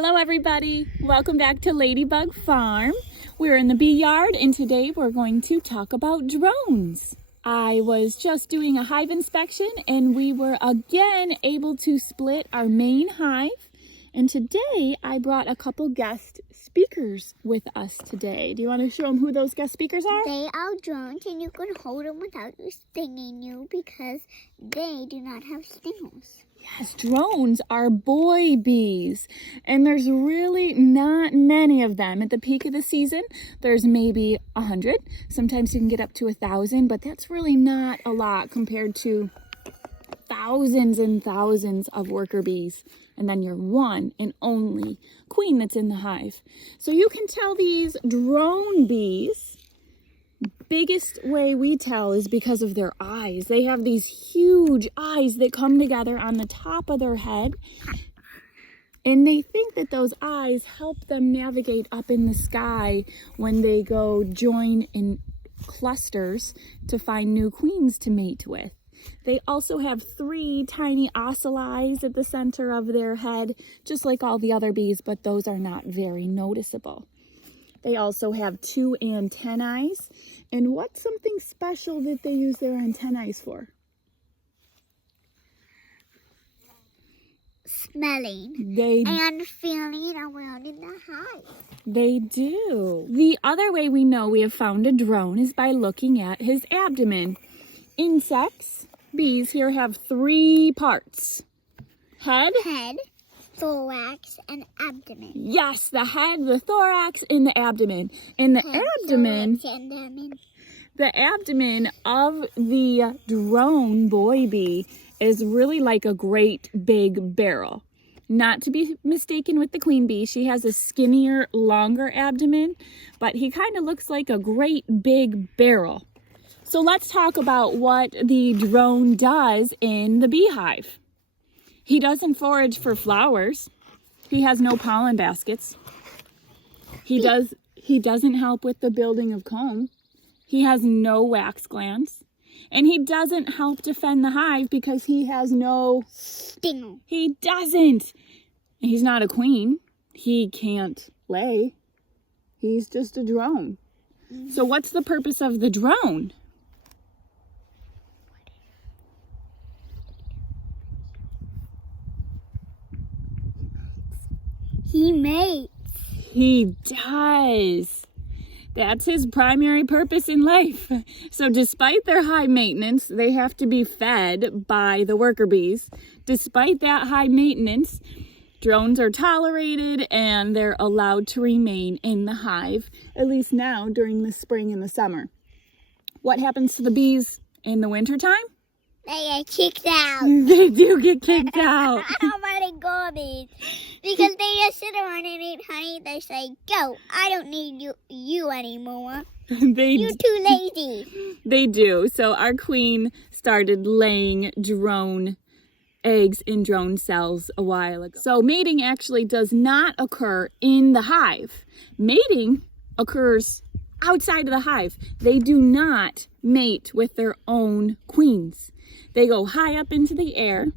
Hello everybody, welcome back to Ladybug Farm. We're in the bee yard and today we're going to talk about drones. I was just doing a hive inspection and we were again able to split our main hive. And today I brought a couple guest speakers with us today. Do you want to show them who those guest speakers are? They are drones and you can hold them without stinging you because they do not have stingers. Yes, drones are boy bees, and there's really not many of them. At the peak of the season, there's maybe 100. Sometimes you can get up to 1,000, but that's really not a lot compared to thousands and thousands of worker bees. And then your one and only queen that's in the hive. So you can tell these drone bees, biggest way we tell is because of their eyes. They have these huge eyes that come together on the top of their head. And they think that those eyes help them navigate up in the sky when they go join in clusters to find new queens to mate with. They also have 3 tiny ocelli at the center of their head, just like all the other bees, but those are not very noticeable. They also have 2 antennae. And what's something special that they use their antennae for? Smelling and feeling around in the hive. They do. The other way we know we have found a drone is by looking at his abdomen. Insects, bees here have 3 parts. Head, thorax, and abdomen. Yes, the head, the thorax, and the abdomen. And the abdomen of the drone boy bee is really like a great big barrel. Not to be mistaken with the queen bee. She has a skinnier, longer abdomen, but he kind of looks like a great big barrel. So let's talk about what the drone does in the beehive. He doesn't forage for flowers. He has no pollen baskets. He doesn't help with the building of comb. He has no wax glands. And he doesn't help defend the hive because he has no stinger. He doesn't. He's not a queen. He can't lay. He's just a drone. So what's the purpose of the drone? He mates. He does. That's his primary purpose in life. So despite their high maintenance, they have to be fed by the worker bees. Despite that high maintenance, drones are tolerated and they're allowed to remain in the hive, at least now during the spring and the summer. What happens to the bees in the wintertime? They get kicked out. They do get kicked out. I don't want to go these because they just sit around and eat honey. They say, "Go! I don't need you anymore. You're too lazy." They do. So our queen started laying drone eggs in drone cells a while ago. So mating actually does not occur in the hive. Mating occurs outside of the hive. They do not mate with their own queens. They go high up into the air,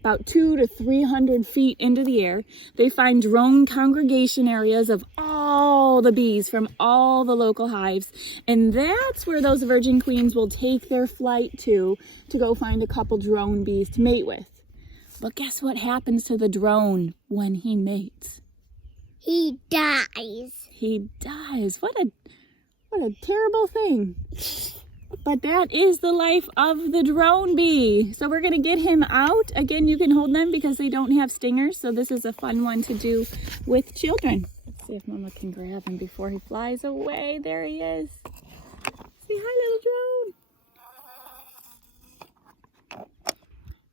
about 200 to 300 feet into the air. They find drone congregation areas of all the bees from all the local hives. And that's where those virgin queens will take their flight to go find a couple drone bees to mate with. But guess what happens to the drone when he mates? He dies. He dies. What a terrible thing. But that is the life of the drone bee. So we're going to get him out. Again, you can hold them because they don't have stingers. So this is a fun one to do with children. Let's see if Mama can grab him before he flies away. There he is. Say hi, little drone.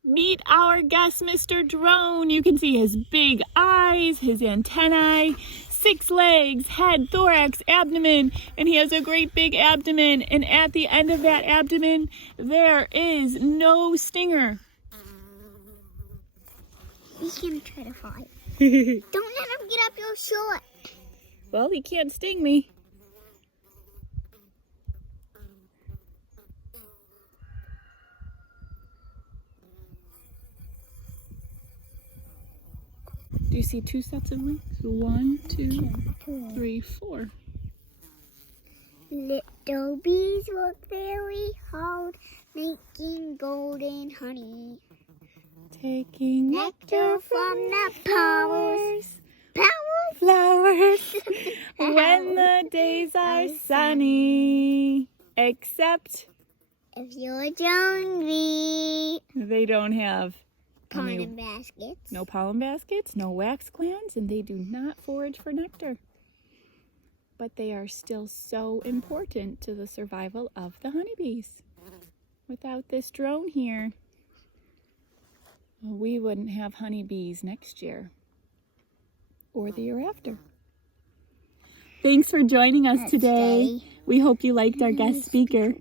Meet our guest, Mr. Drone. You can see his big eyes, his antennae, 6 legs, head, thorax, abdomen, and he has a great big abdomen. And at the end of that abdomen, there is no stinger. He's gonna try to fly. Don't let him get up your short. Well, he can't sting me. Do you see 2 sets of wings? 1, 2, 3, 4. Little bees work very hard, making golden honey. Taking Nectar from the flowers when the days are sunny. Except if you're hungry. they don't have Pollen baskets. no pollen baskets, no wax glands, and they do not forage for nectar. But they are still so important to the survival of the honeybees. Without this drone here, we wouldn't have honeybees next year or the year after. Thanks for joining us today. We hope you liked our guest speaker.